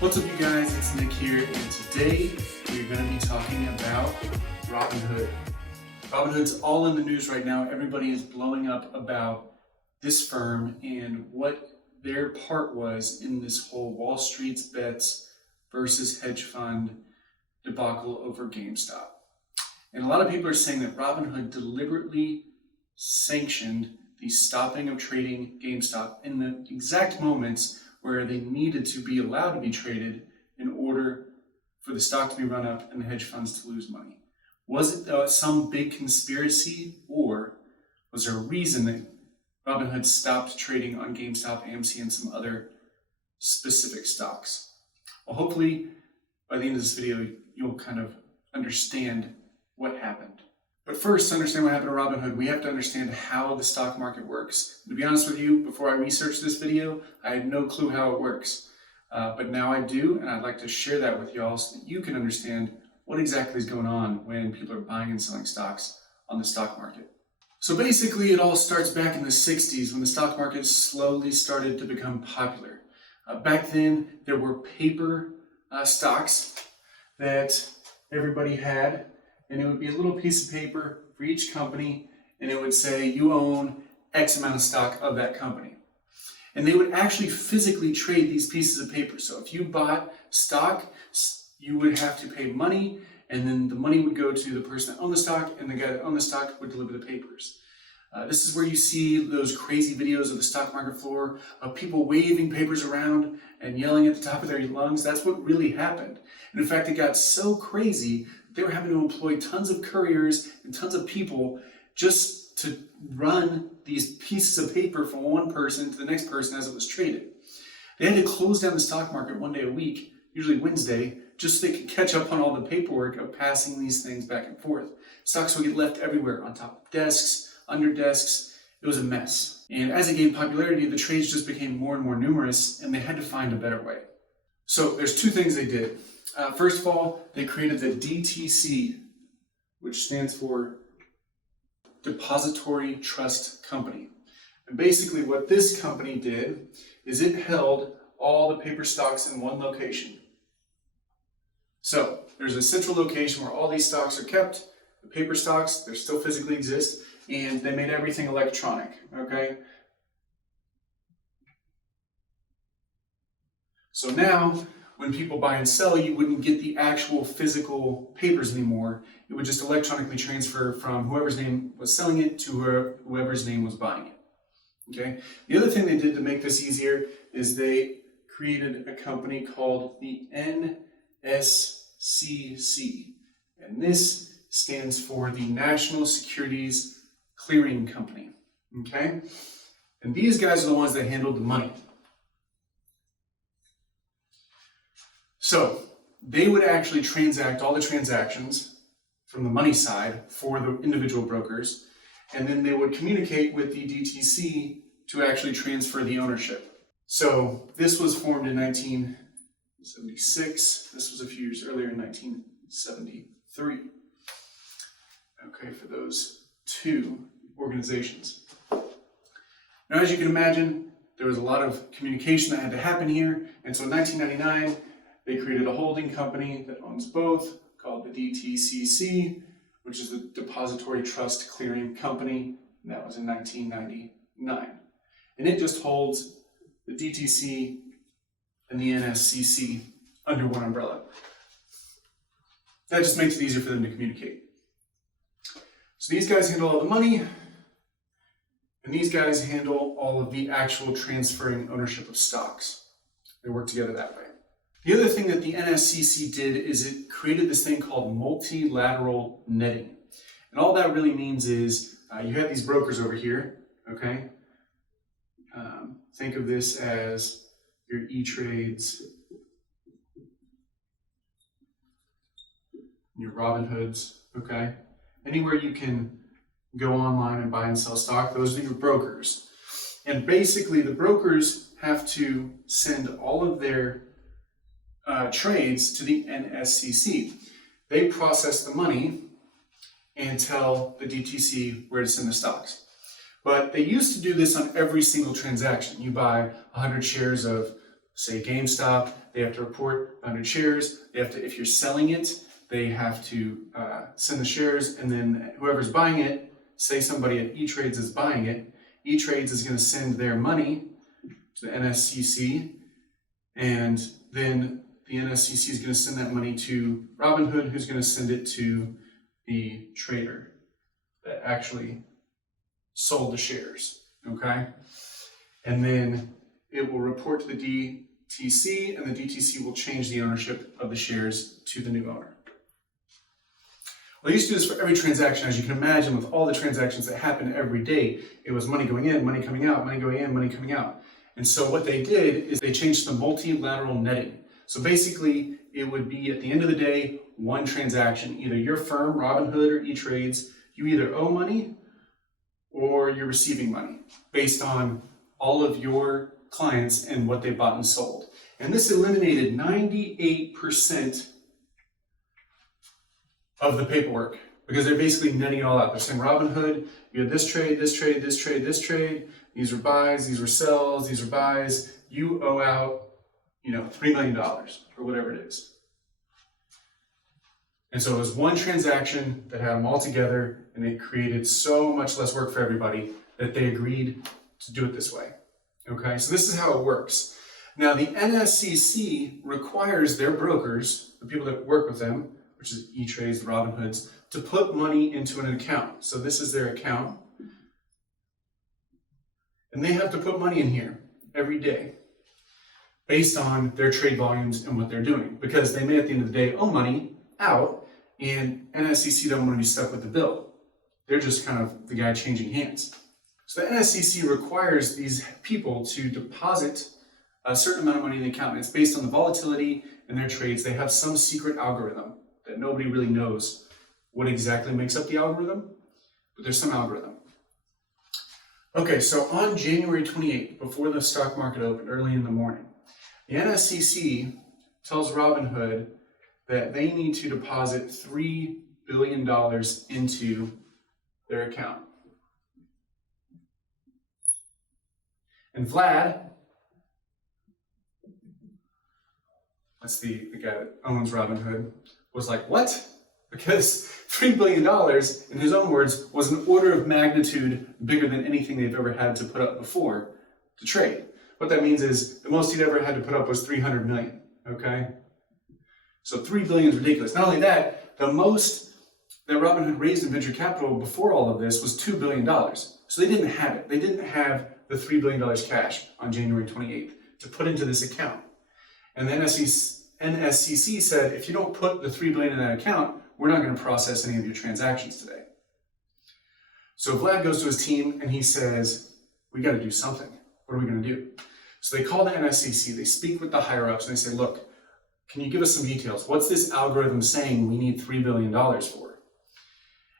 What's up, you guys? It's Nick here, and today we're going to be talking about Robinhood. Robinhood's all in the news right now. Everybody is blowing up about this firm and what their part was in this whole WallStreetBets versus hedge fund debacle over GameStop. And a lot of people are saying that Robinhood deliberately sanctioned the stopping of trading GameStop in the exact moments where they needed to be allowed to be traded in order for the stock to be run up and the hedge funds to lose money. Was it some big conspiracy, or was there a reason that Robinhood stopped trading on GameStop, AMC, and some other specific stocks? Well, hopefully by the end of this video, you'll kind of understand what happened. But first, to understand what happened to Robinhood, we have to understand how the stock market works. To be honest with you, before I researched this video, I had no clue how it works. But now I do, and I'd like to share that with y'all so that you can understand what exactly is going on when people are buying and selling stocks on the stock market. So basically, it all starts back in the 60s when the stock market slowly started to become popular. Back then, there were paper stocks that everybody had, and it would be a little piece of paper for each company, and it would say you own X amount of stock of that company. And they would actually physically trade these pieces of paper. So if you bought stock, you would have to pay money, and then the money would go to the person that owned the stock, and the guy that owned the stock would deliver the papers. This is where you see those crazy videos of the stock market floor of people waving papers around and yelling at the top of their lungs. That's what really happened. And in fact, it got so crazy they were having to employ tons of couriers and tons of people just to run these pieces of paper from one person to the next person as it was traded. They had to close down the stock market one day a week, usually Wednesday, just so they could catch up on all the paperwork of passing these things back and forth. Stocks would get left everywhere, on top of desks, under desks. It was a mess. And as it gained popularity, the trades just became more and more numerous, and they had to find a better way. So there's two things they did. First of all, they created the DTC, which stands for Depository Trust Company. And basically what this company did is it held all the paper stocks in one location. So there's a central location where all these stocks are kept. The paper stocks, they still physically exist, and they made everything electronic, okay? So now, when people buy and sell, you wouldn't get the actual physical papers anymore. It would just electronically transfer from whoever's name was selling it to whoever's name was buying it. Okay. The other thing they did to make this easier is they created a company called the NSCC, and this stands for the National Securities Clearing Company. Okay, and these guys are the ones that handled the money. So they would actually transact all the transactions from the money side for the individual brokers, and then they would communicate with the DTC to actually transfer the ownership. So this was formed in 1976. This was a few years earlier in 1973. Okay, for those two organizations. Now, as you can imagine, there was a lot of communication that had to happen here, and so in 1999, they created a holding company that owns both, called the DTCC, which is the Depository Trust Clearing Company, and that was in 1999. And it just holds the DTC and the NSCC under one umbrella. That just makes it easier for them to communicate. So these guys handle all the money, and these guys handle all of the actual transferring ownership of stocks. They work together that way. The other thing that the NSCC did is it created this thing called multilateral netting. And all that really means is you have these brokers over here, okay? Think of this as your E-Trades, your Robinhoods, okay? Anywhere you can go online and buy and sell stock, those are your brokers. And basically the brokers have to send all of their trades to the NSCC. They process the money and tell the DTC where to send the stocks. But they used to do this on every single transaction. You buy 100 shares of say GameStop, they have to report 100 shares. They have to, if you're selling it, they have to send the shares, and then whoever's buying it, say somebody at E-Trades is buying it, E-Trades is going to send their money to the NSCC, and then the NSCC is going to send that money to Robinhood, who's going to send it to the trader that actually sold the shares, okay? And then it will report to the DTC, and the DTC will change the ownership of the shares to the new owner. Well, I used to do this for every transaction. As you can imagine, with all the transactions that happen every day, it was money going in, money coming out, money going in, money coming out. And so what they did is they changed the multilateral netting. So basically, it would be at the end of the day, one transaction. Either your firm, Robinhood or E-Trades, you either owe money or you're receiving money based on all of your clients and what they bought and sold. And this eliminated 98% of the paperwork because they're basically netting it all out. They're saying, Robinhood, you had this trade, this trade, this trade, this trade. These were buys, these were sells, these were buys. You owe out, $3 million or whatever it is. And so it was one transaction that had them all together, and it created so much less work for everybody that they agreed to do it this way. Okay, so this is how it works. Now, the NSCC requires their brokers, the people that work with them, which is E-Trades, the Robinhoods, to put money into an account. So this is their account. And they have to put money in here every day based on their trade volumes and what they're doing. Because they may, at the end of the day, owe money out, and NSCC don't want to be stuck with the bill. They're just kind of the guy changing hands. So the NSCC requires these people to deposit a certain amount of money in the account. And it's based on the volatility in their trades. They have some secret algorithm that nobody really knows what exactly makes up the algorithm, but there's some algorithm. Okay, so on January 28th, before the stock market opened, early in the morning, the NSCC tells Robinhood that they need to deposit $3 billion into their account. And Vlad, that's the guy that owns Robinhood, was like, what? Because $3 billion, in his own words, was an order of magnitude bigger than anything they've ever had to put up before to trade. What that means is the most he'd ever had to put up was 300 million, okay? So 3 billion is ridiculous. Not only that, the most that Robinhood raised in venture capital before all of this was $2 billion. So they didn't have it. They didn't have the $3 billion cash on January 28th to put into this account. And the NSCC said, if you don't put the $3 billion in that account, we're not going to process any of your transactions today. So Vlad goes to his team and he says, we got to do something. What are we going to do? So they call the NSCC, they speak with the higher ups and they say, look, can you give us some details? What's this algorithm saying we need $3 billion for?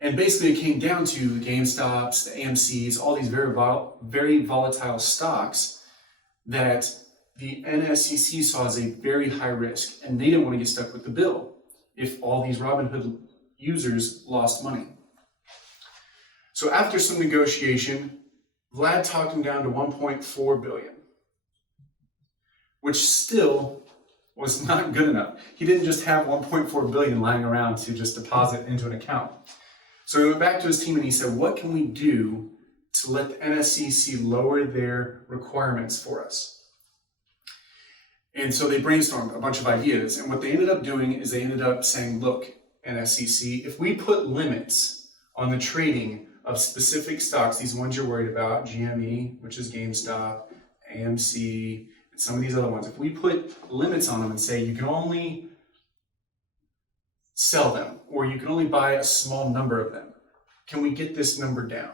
And basically it came down to the GameStops, the AMCs, all these very volatile stocks that the NSCC saw as a very high risk, and they didn't want to get stuck with the bill if all these Robinhood users lost money. So after some negotiation, Vlad talked him down to 1.4 billion, which still was not good enough. He didn't just have 1.4 billion lying around to just deposit into an account. So he went back to his team and he said, what can we do to let the NSCC lower their requirements for us? And so they brainstormed a bunch of ideas. And what they ended up doing is they ended up saying, look, NSCC, if we put limits on the trading of specific stocks, these ones you're worried about, GME, which is GameStop, AMC, and some of these other ones, if we put limits on them and say you can only sell them, or you can only buy a small number of them, can we get this number down?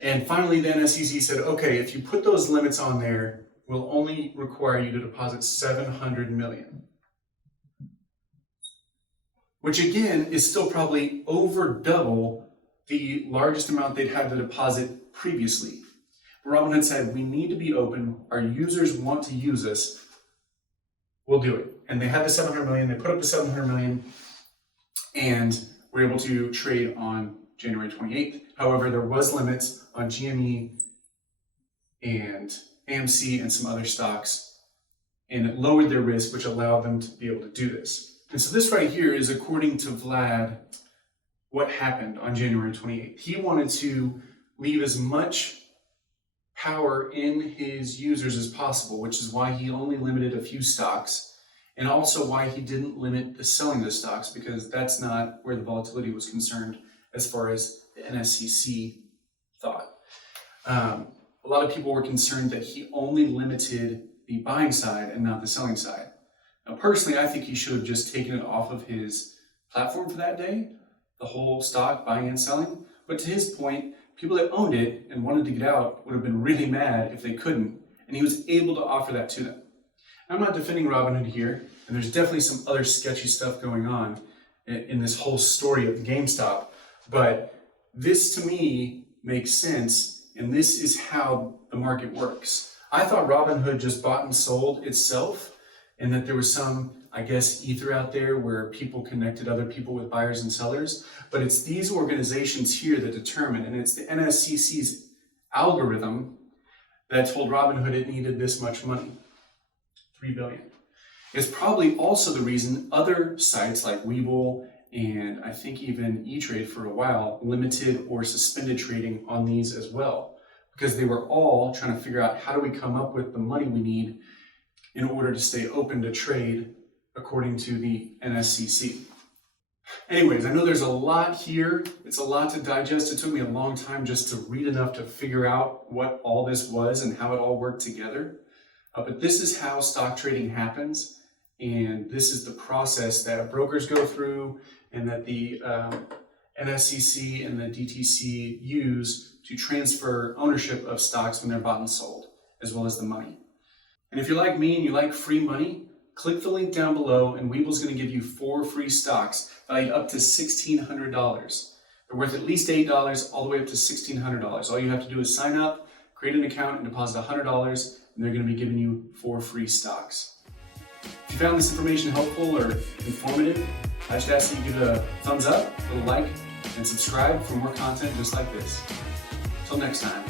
And finally, the NSCC said, okay, if you put those limits on there, we'll only require you to deposit 700 million. Which again is still probably over double the largest amount they'd had to deposit previously. But Robinhood said, we need to be open. Our users want to use us. We'll do it. And they had the 700 million. They put up the 700 million and were able to trade on January 28th. However, there was limits on GME and AMC and some other stocks and it lowered their risk, which allowed them to be able to do this. And so this right here is according to Vlad, what happened on January 28th. He wanted to leave as much power in his users as possible, which is why he only limited a few stocks, and also why he didn't limit the selling of the stocks, because that's not where the volatility was concerned as far as the NSCC thought. A lot of people were concerned that he only limited the buying side and not the selling side. Now, personally, I think he should have just taken it off of his platform for that day, the whole stock buying and selling. But to his point, people that owned it and wanted to get out would have been really mad if they couldn't, and he was able to offer that to them. I'm not defending Robinhood here, and there's definitely some other sketchy stuff going on in this whole story of the GameStop, but this to me makes sense, and this is how the market works. I thought Robinhood just bought and sold itself, and that there was some, I guess, ether out there where people connected other people with buyers and sellers, but it's these organizations here that determine, and it's the NSCC's algorithm that told Robinhood it needed this much money, $3 billion. It's probably also the reason other sites like Webull and I think even E-Trade for a while limited or suspended trading on these as well, because they were all trying to figure out how do we come up with the money we need in order to stay open to trade according to the NSCC. Anyways, I know there's a lot here. It's a lot to digest. It took me a long time just to read enough to figure out what all this was and how it all worked together. But this is how stock trading happens, and this is the process that brokers go through and that the NSCC and the DTC use to transfer ownership of stocks when they're bought and sold, as well as the money. And if you're like me and you like free money, click the link down below, and Webull's going to give you 4 free stocks valued up to $1,600. They're worth at least $8 all the way up to $1,600. All you have to do is sign up, create an account, and deposit $100, and they're going to be giving you 4 free stocks. If you found this information helpful or informative, I should ask that you give it a thumbs up, a like, and subscribe for more content just like this. Until next time.